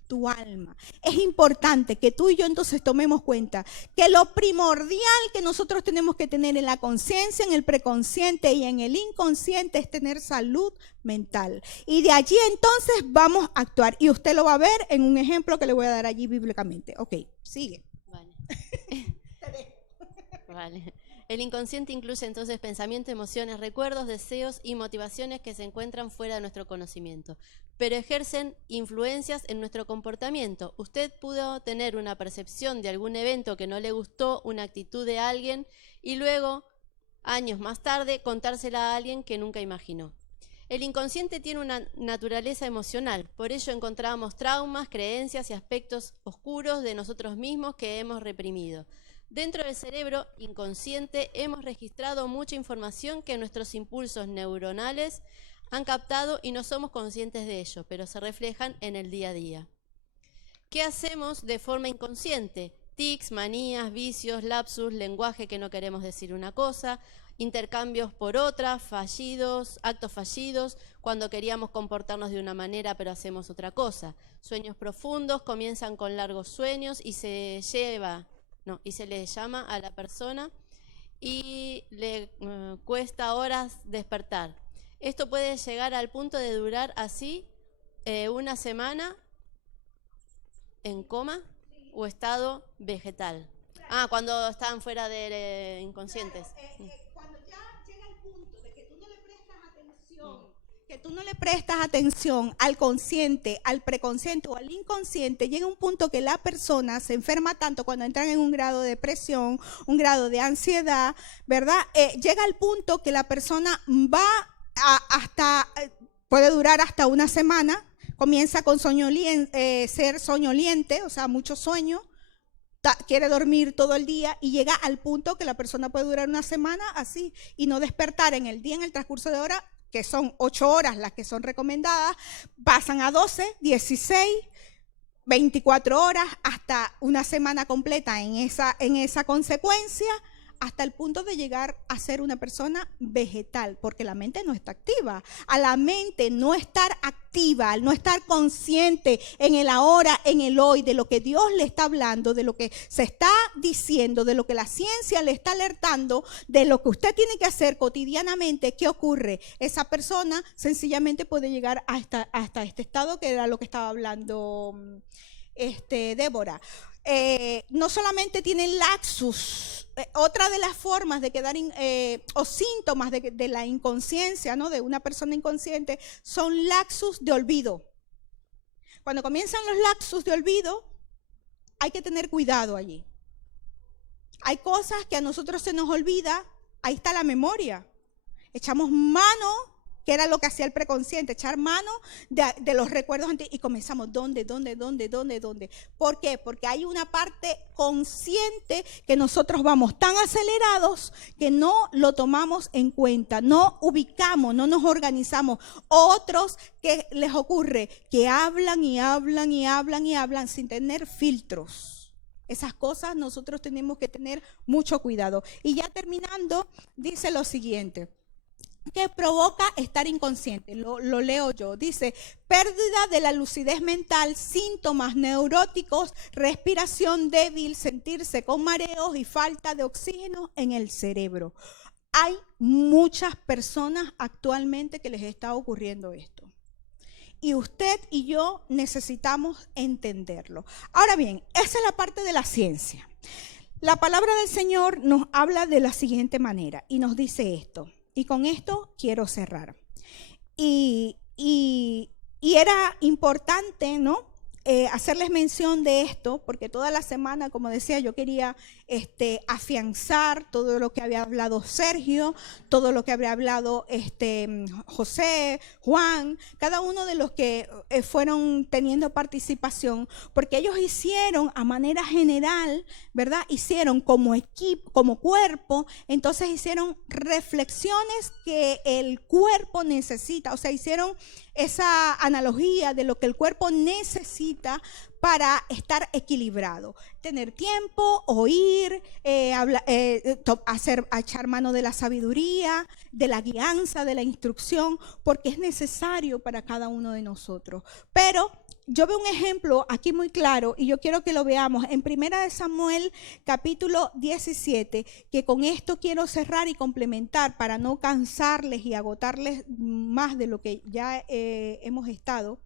tu alma. Es importante que tú y yo entonces tomemos cuenta que lo primordial que nosotros tenemos que tener en la conciencia, en el preconsciente y en el inconsciente es tener salud mental. Y de allí entonces vamos a actuar. Y usted lo va a ver en un ejemplo que le voy a dar allí bíblicamente. Ok, sigue. Vale. Vale. El inconsciente incluye entonces pensamientos, emociones, recuerdos, deseos y motivaciones que se encuentran fuera de nuestro conocimiento, pero ejercen influencias en nuestro comportamiento. Usted pudo tener una percepción de algún evento que no le gustó, una actitud de alguien, y luego, años más tarde, contársela a alguien que nunca imaginó. El inconsciente tiene una naturaleza emocional, por ello encontramos traumas, creencias y aspectos oscuros de nosotros mismos que hemos reprimido. Dentro del cerebro inconsciente hemos registrado mucha información que nuestros impulsos neuronales han captado y no somos conscientes de ello, pero se reflejan en el día a día. ¿Qué hacemos de forma inconsciente? Tics, manías, vicios, lapsus, lenguaje que no queremos decir una cosa, intercambios por otra, fallidos, actos fallidos, cuando queríamos comportarnos de una manera pero hacemos otra cosa. Sueños profundos comienzan con largos sueños y se le llama a la persona y le cuesta horas despertar. Esto puede llegar al punto de durar así una semana en coma o estado vegetal. Cuando están fuera de inconscientes. Cuando ya llega el punto de que tú no le prestas atención, que tú no le prestas atención al consciente, al preconsciente o al inconsciente, llega un punto que la persona se enferma tanto cuando entran en un grado de depresión, un grado de ansiedad, ¿verdad? Llega al punto que la persona va puede durar hasta una semana, comienza con ser soñoliente, o sea, mucho sueño, quiere dormir todo el día y llega al punto que la persona puede durar una semana así y no despertar en el día, en el transcurso de horas, que son 8 horas las que son recomendadas, pasan a 12, 16, 24 horas, hasta una semana completa en esa consecuencia, hasta el punto de llegar a ser una persona vegetal, porque la mente no está activa. A la mente no estar activa, al no estar consciente en el ahora, en el hoy, de lo que Dios le está hablando, de lo que se está diciendo, de lo que la ciencia le está alertando, de lo que usted tiene que hacer cotidianamente, ¿qué ocurre? Esa persona sencillamente puede llegar hasta este estado, que era lo que estaba hablando Débora. No solamente tienen laxus. Otra de las formas de quedar o síntomas de la inconsciencia, ¿no?, de una persona inconsciente, son laxus de olvido. Cuando comienzan los laxus de olvido, hay que tener cuidado allí. Hay cosas que a nosotros se nos olvida, ahí está la memoria. Echamos mano, que era lo que hacía el preconsciente, echar mano de los recuerdos antiguos y comenzamos, ¿dónde? ¿Por qué? Porque hay una parte consciente que nosotros vamos tan acelerados que no lo tomamos en cuenta, no ubicamos, no nos organizamos. Otros que les ocurre que hablan sin tener filtros. Esas cosas nosotros tenemos que tener mucho cuidado. Y ya terminando, dice lo siguiente. Que provoca estar inconsciente, lo leo yo, dice: pérdida de la lucidez mental, síntomas neuróticos, respiración débil, sentirse con mareos y falta de oxígeno en el cerebro. Hay muchas personas actualmente que les está ocurriendo esto. Y usted y yo necesitamos entenderlo. Ahora bien, esa es la parte de la ciencia. La palabra del Señor nos habla de la siguiente manera y nos dice esto. Y con esto quiero cerrar. Y era importante, ¿no? Hacerles mención de esto, porque toda la semana, como decía, yo quería afianzar todo lo que había hablado Sergio, todo lo que había hablado José, Juan, cada uno de los que fueron teniendo participación, porque ellos hicieron a manera general, ¿verdad? Hicieron como equipo, como cuerpo, entonces hicieron reflexiones que el cuerpo necesita, o sea, hicieron esa analogía de lo que el cuerpo necesita para estar equilibrado, tener tiempo, oír, echar mano de la sabiduría, de la guianza, de la instrucción, porque es necesario para cada uno de nosotros. Pero yo veo un ejemplo aquí muy claro y yo quiero que lo veamos en 1 Samuel capítulo 17, que con esto quiero cerrar y complementar para no cansarles y agotarles más de lo que ya hemos estado.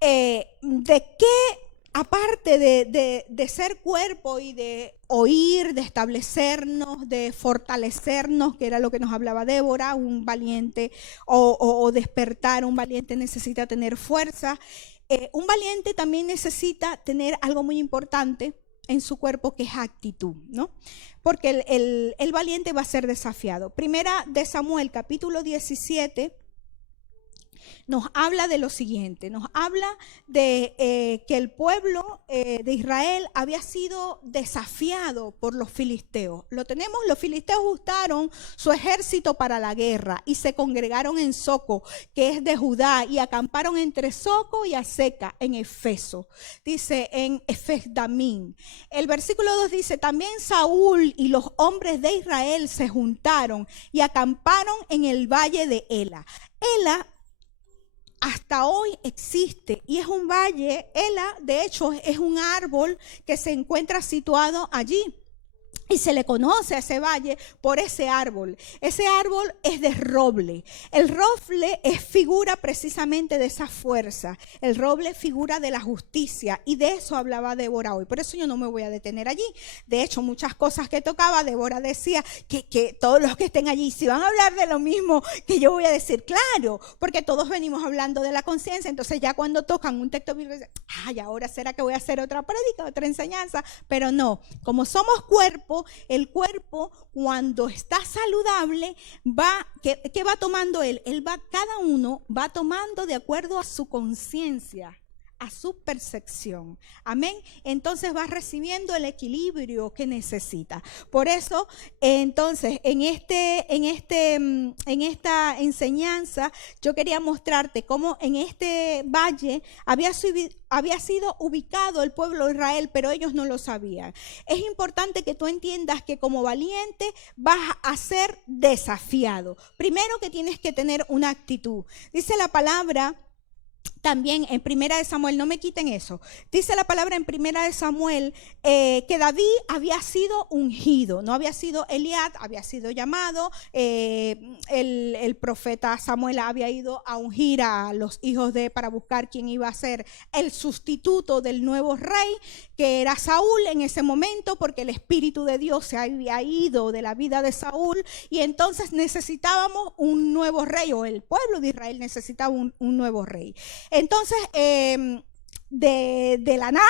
De qué, aparte de ser cuerpo y de oír, de establecernos, de fortalecernos, que era lo que nos hablaba Débora, un valiente o despertar, un valiente necesita tener fuerza. Un valiente también necesita tener algo muy importante en su cuerpo, que es actitud, ¿no? Porque el valiente va a ser desafiado. 1 Samuel capítulo 17 nos habla de lo siguiente, nos habla de que el pueblo de Israel había sido desafiado por los filisteos. Lo tenemos, los filisteos juntaron su ejército para la guerra y se congregaron en Soco, que es de Judá, y acamparon entre Soco y Aseca en Efeso. Dice en Efes-Damín. El versículo 2 dice, también Saúl y los hombres de Israel se juntaron y acamparon en el valle de Ela. Ela hasta hoy existe y es un valle. Ela, de hecho, es un árbol que se encuentra situado allí. Y se le conoce a ese valle por ese árbol. Ese árbol es de roble. El roble es figura precisamente de esa fuerza. El roble figura de la justicia. Y de eso hablaba Débora hoy. Por eso yo no me voy a detener allí. De hecho, muchas cosas que tocaba, Débora decía que todos los que estén allí, si van a hablar de lo mismo que yo voy a decir, claro, porque todos venimos hablando de la conciencia. Entonces ya cuando tocan un texto bíblico, dicen, ay, ahora será que voy a hacer otra prédica, otra enseñanza. Pero no, como somos cuerpo, el cuerpo cuando está saludable ¿qué va tomando él? Cada uno va tomando de acuerdo a su conciencia, a su percepción. Amén. Entonces va recibiendo el equilibrio que necesita. Por eso, entonces, en esta enseñanza, yo quería mostrarte cómo en este valle había sido ubicado el pueblo de Israel, pero ellos no lo sabían. Es importante que tú entiendas que como valiente vas a ser desafiado. Primero que tienes que tener una actitud. Dice la palabra también en 1 Samuel, no me quiten eso, dice la palabra en 1 Samuel que David había sido ungido, no había sido Eliab, había sido llamado, el profeta Samuel había ido a ungir a los hijos para buscar quién iba a ser el sustituto del nuevo rey, que era Saúl en ese momento, porque el Espíritu de Dios se había ido de la vida de Saúl, y entonces necesitábamos un nuevo rey, o el pueblo de Israel necesitaba un nuevo rey. Entonces, de la nada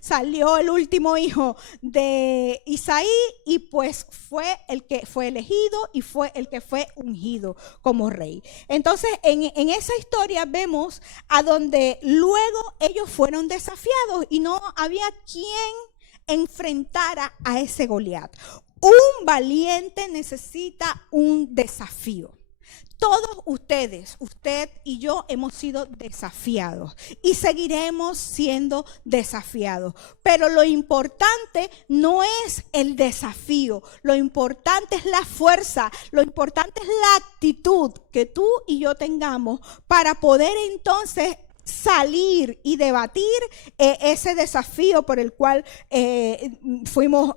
salió el último hijo de Isaí y pues fue el que fue elegido y fue el que fue ungido como rey. Entonces, en esa historia vemos a donde luego ellos fueron desafiados y no había quien enfrentara a ese Goliat. Un valiente necesita un desafío. Todos ustedes, usted y yo hemos sido desafiados y seguiremos siendo desafiados. Pero lo importante no es el desafío, lo importante es la fuerza, lo importante es la actitud que tú y yo tengamos para poder entonces salir y debatir ese desafío por el cual fuimos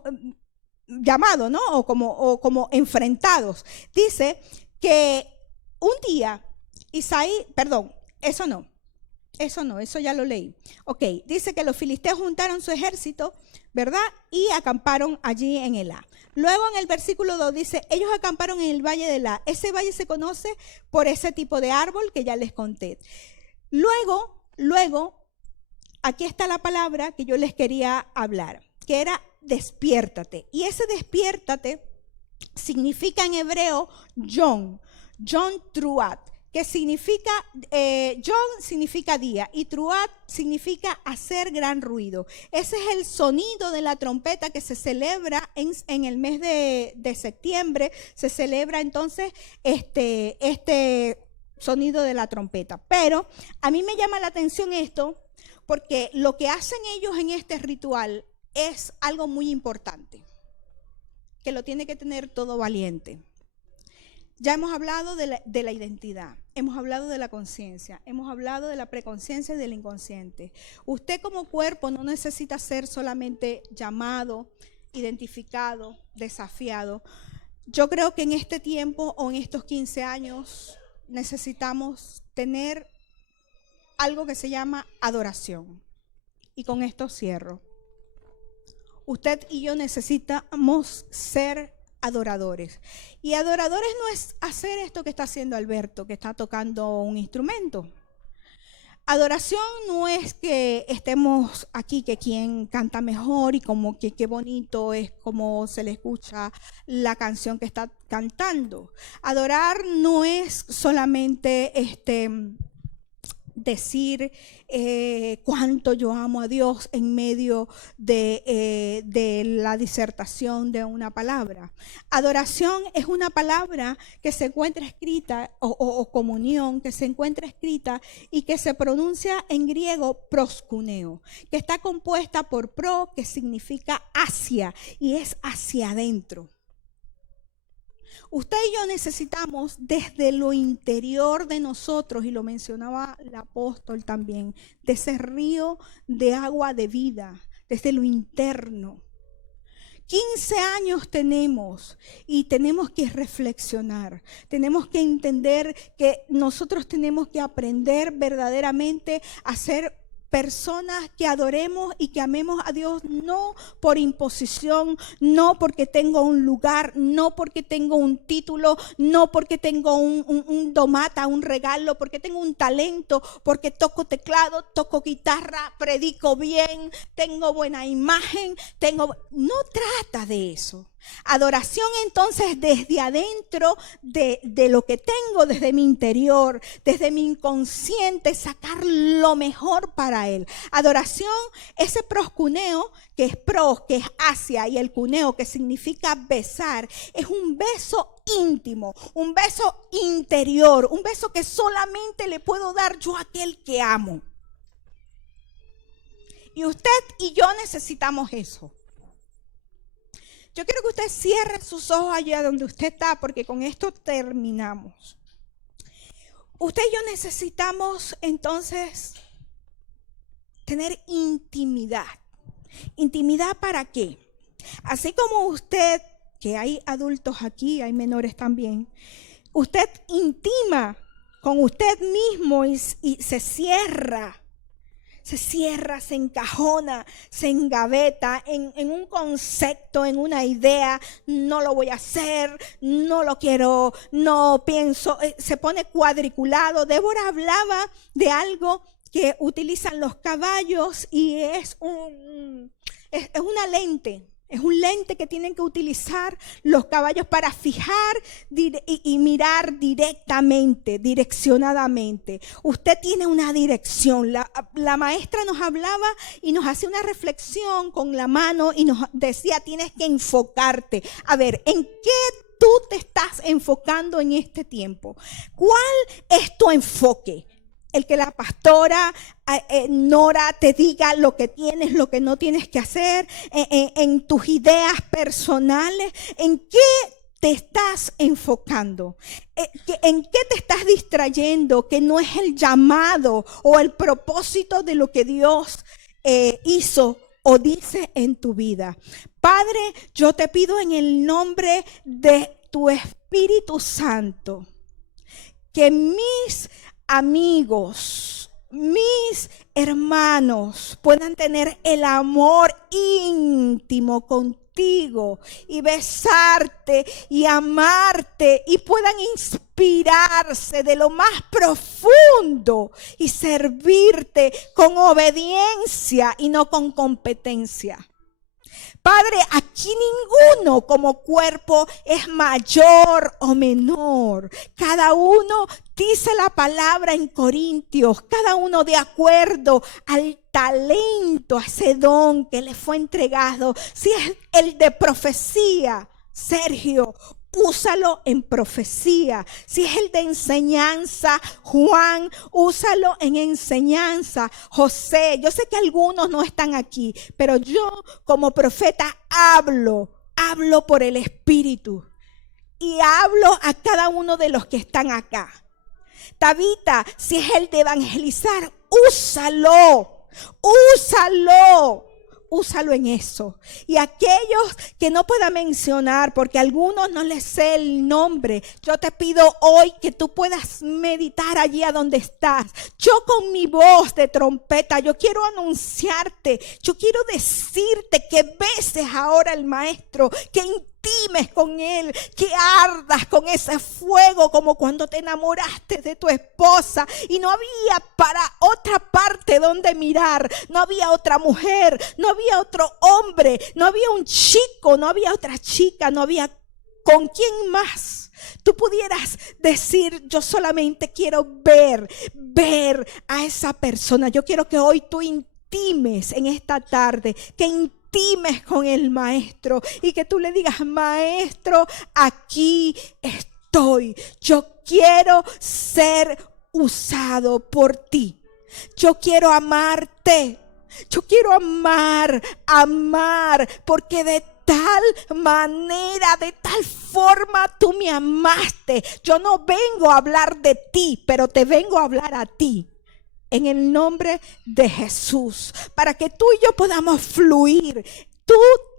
llamados, ¿no? O como enfrentados. Dice que un día, Eso no, eso ya lo leí. Ok, dice que los filisteos juntaron su ejército, ¿verdad? Y acamparon allí en Elá. Luego en el versículo 2 dice, ellos acamparon en el valle de Elá. Ese valle se conoce por ese tipo de árbol que ya les conté. Luego, aquí está la palabra que yo les quería hablar, que era despiértate. Y ese despiértate significa en hebreo John Truat, que significa, John significa día y Truat significa hacer gran ruido. Ese es el sonido de la trompeta que se celebra en el mes de septiembre. Se celebra entonces este sonido de la trompeta. Pero a mí me llama la atención esto porque lo que hacen ellos en este ritual es algo muy importante, que lo tiene que tener todo valiente. Ya hemos hablado de la identidad, hemos hablado de la conciencia, hemos hablado de la preconciencia y del inconsciente. Usted como cuerpo no necesita ser solamente llamado, identificado, desafiado. Yo creo que en este tiempo o en estos 15 años necesitamos tener algo que se llama adoración. Y con esto cierro. Usted y yo necesitamos ser adoradores. Y adoradores no es hacer esto que está haciendo Alberto, que está tocando un instrumento. Adoración no es que estemos aquí, que quien canta mejor y como que qué bonito es como se le escucha la canción que está cantando. Adorar no es solamente decir cuánto yo amo a Dios en medio de la disertación de una palabra. Adoración es una palabra que se encuentra escrita, o comunión, que se encuentra escrita y que se pronuncia en griego proskuneo, que está compuesta por pro, que significa hacia, y es hacia adentro. Usted y yo necesitamos desde lo interior de nosotros, y lo mencionaba el apóstol también, de ese río de agua de vida, desde lo interno. 15 años tenemos y tenemos que reflexionar, tenemos que entender que nosotros tenemos que aprender verdaderamente a ser personas que adoremos y que amemos a Dios no por imposición, no porque tengo un lugar, no porque tengo un título, no porque tengo un domata, un regalo, porque tengo un talento, porque toco teclado, toco guitarra, predico bien, tengo buena imagen, no trata de eso. Adoración entonces desde adentro de lo que tengo, desde mi interior, desde mi inconsciente, sacar lo mejor para Él. Adoración, ese proscuneo, que es pros, que es hacia, y el cuneo, que significa besar, es un beso íntimo, un beso interior, un beso que solamente le puedo dar yo a aquel que amo. Y usted y yo necesitamos eso. Yo quiero que usted cierre sus ojos allá donde usted está, porque con esto terminamos. Usted y yo necesitamos entonces tener intimidad. ¿Intimidad para qué? Así como usted, que hay adultos aquí, hay menores también, usted intima con usted mismo y se cierra. Se encajona, se engaveta en un concepto, en una idea. No lo voy a hacer, no lo quiero, no pienso, se pone cuadriculado. Débora hablaba de algo que utilizan los caballos y es una lente. Es un lente que tienen que utilizar los caballos para fijar y mirar directamente, direccionadamente. Usted tiene una dirección. La maestra nos hablaba y nos hacía una reflexión con la mano y nos decía, tienes que enfocarte. A ver, ¿en qué tú te estás enfocando en este tiempo? ¿Cuál es tu enfoque? El que la pastora Nora te diga lo que tienes, lo que no tienes que hacer, en tus ideas personales, ¿en qué te estás enfocando? ¿En qué te estás distrayendo? Que no es el llamado o el propósito de lo que Dios hizo o dice en tu vida. Padre, yo te pido en el nombre de tu Espíritu Santo que mis amigos, mis hermanos puedan tener el amor íntimo contigo y besarte y amarte y puedan inspirarse de lo más profundo y servirte con obediencia y no con competencia. Padre, aquí ninguno como cuerpo es mayor o menor. Cada uno, dice la palabra en Corintios, cada uno de acuerdo al talento, a ese don que le fue entregado. Si es el de profecía, Sergio, úsalo en profecía. Si es el de enseñanza, Juan, úsalo en enseñanza. José, yo sé que algunos no están aquí, pero yo como profeta hablo por el Espíritu. Y hablo a cada uno de los que están acá. Tabita, si es el de evangelizar, úsalo en eso. Y aquellos que no pueda mencionar, porque a algunos no les sé el nombre, yo te pido hoy que tú puedas meditar allí a donde estás. Yo con mi voz de trompeta, yo quiero anunciarte, yo quiero decirte que beses ahora al Maestro, que intimes con Él, que ardas con ese fuego como cuando te enamoraste de tu esposa y no había para otra parte donde mirar, no había otra mujer, no había otro hombre, no había un chico, no había otra chica, no había con quién más tú pudieras decir: yo solamente quiero ver a esa persona. Yo quiero que hoy tú intimes en esta tarde, que intimes con el Maestro y que tú le digas: Maestro, aquí estoy. Yo quiero ser usado por ti. Yo quiero amarte. Yo quiero amar, porque de tal manera, de tal forma tú me amaste. Yo no vengo a hablar de ti, pero te vengo a hablar a ti. En el nombre de Jesús, para que tú y yo podamos fluir. Tú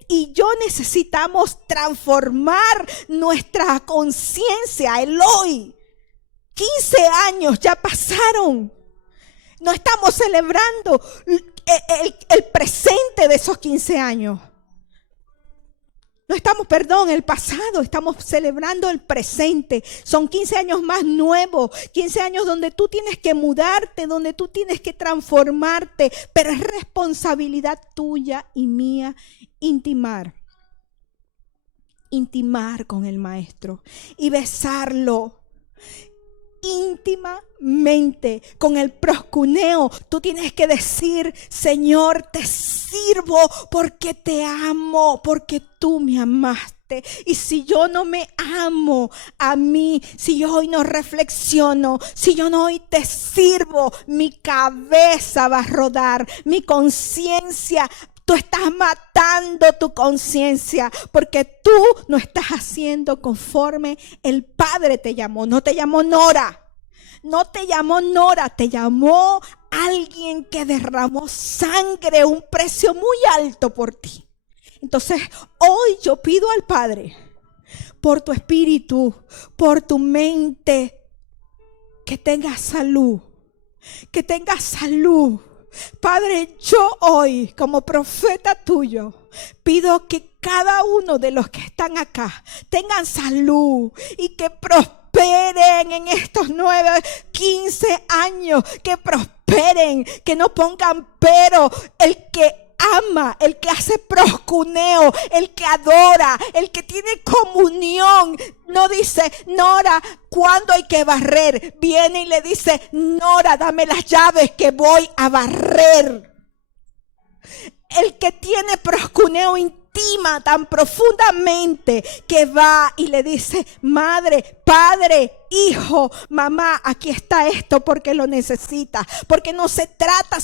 y yo necesitamos transformar nuestra conciencia, el hoy. 15 años ya pasaron. No estamos celebrando el presente de esos 15 años. No estamos, el pasado, estamos celebrando el presente. Son 15 años más nuevos, 15 años donde tú tienes que mudarte, donde tú tienes que transformarte, pero es responsabilidad tuya y mía intimar con el Maestro y besarlo íntimamente, con el proscuneo. Tú tienes que decir: Señor, te sirvo porque te amo, porque tú me amaste. Y si yo no me amo a mí, si yo hoy no reflexiono, si yo no hoy te sirvo, mi cabeza va a rodar, mi conciencia. Tú estás matando tu conciencia porque tú no estás haciendo conforme el Padre te llamó. No te llamó Nora. No te llamó Nora, te llamó alguien que derramó sangre, un precio muy alto por ti. Entonces, hoy yo pido al Padre, por tu espíritu, por tu mente, que tengas salud, que tengas salud. Padre, yo hoy como profeta tuyo pido que cada uno de los que están acá tengan salud y que prosperen en estos 15 años, que prosperen, que no pongan pero. El que ama, el que hace proscuneo, el que adora, el que tiene comunión, no dice: Nora, ¿cuándo hay que barrer? Viene y le dice: Nora, dame las llaves que voy a barrer. El que tiene proscuneo intima tan profundamente que va y le dice: madre, padre, hijo, mamá, aquí está esto porque lo necesitas. Porque no se trata